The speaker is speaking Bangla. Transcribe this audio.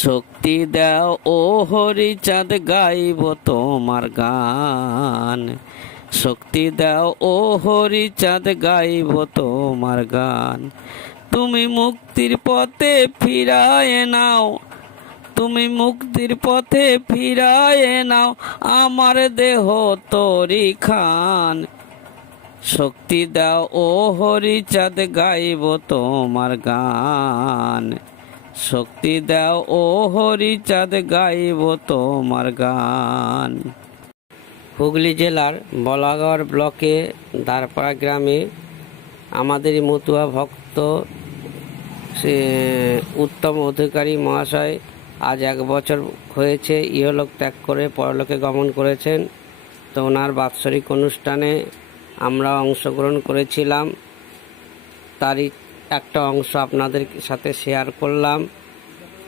শক্তি দাও ও হরিচাঁদ, গাইব তোমার গান। শক্তি দাও ও হরিচাঁদ, গাইব তোমার গান। তুমি মুক্তির পথে ফিরায় নাও, তুমি মুক্তির পথে ফিরায় নাও আমার দেহ তরি খান। শক্তি দাও ও হরিচাঁদ, গাইব তোমার গান। শক্তি দাও ও হরিচাঁদ, গাইব তোমার গান। হুগলি জেলার বলাগড় ব্লকে দারপাড়া গ্রামে আমাদের মতুয়া ভক্ত উত্তম অধিকারী মহাশয় আজ 1 বছর হয়েছে ইহলোক ত্যাগ করে পরলোকে গমন করেছেন। তো ওনার বাৎসরিক অনুষ্ঠানে আমরা অংশগ্রহণ করেছিলাম, তারই একটা অংশ আপনাদের সাথে শেয়ার করলাম।